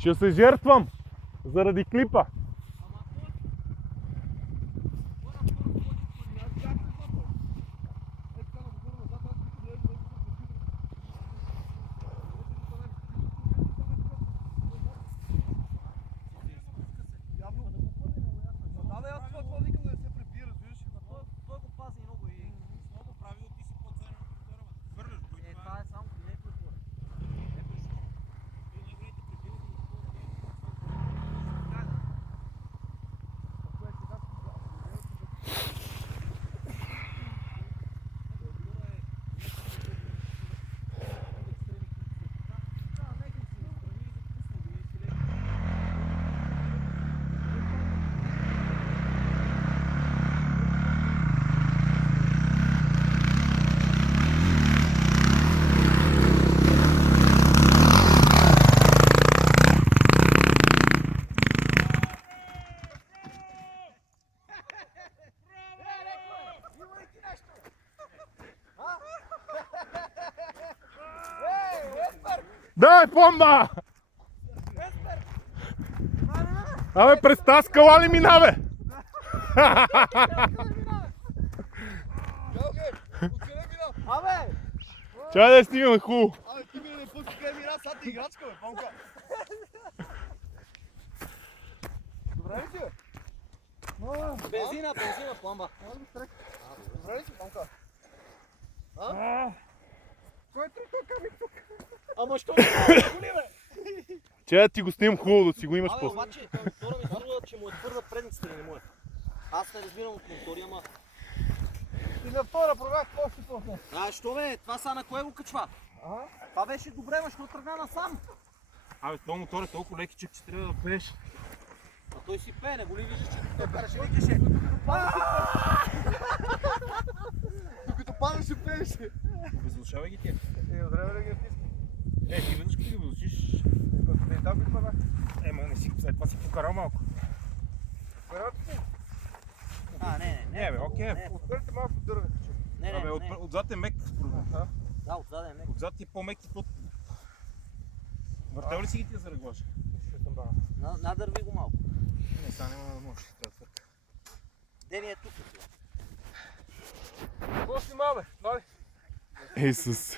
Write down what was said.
Ще се жертвам заради клипа. Дай бомба! Абе, през тази скала ли мина, бе? Абе! Чай да стигаме хубаво. Абе, ти ми не пусти къде мина, сега ти играчка, бе, Панка. Добре ли ти, бе? Бензина, пломба. Добре ли си, Панка? Кой е тритока ми тук? Ама що не коли, бе? Чай да ти го снимам хубаво, да си го имаш Абе, после. обаче, мотора ми струва, че му е твърда предницата и не му е. Аз не разбирам от мотори, ама... И на втора програх, какво ще после? Що бе, това са на кое го качва? Това беше добре, ма, що тръгна насам. Абе, този мотор е толкова леки, че трябва да пееш. А той си пее, не го ли виждаш, че тук караше, викаше. Докато падаше, пееше. Обезлушавай ги тия. От време да ги натисна. Ти веднъж като ги обезлушиш. Не е там ги това, бе. Ма не си, след това си покарал малко. Вероятно си. Не, бе, окей. Отвърте малко дървете, че. Абе, отзад е мек. Да, отзад е мек. Отзад е по-мек и по... Въртел ли си ги тия за реглажа? Надърви го малко. Не, сега няма да можеш. Трябва да твърка. Дени е тук. Какво снима, бе? Дай. Ей, с...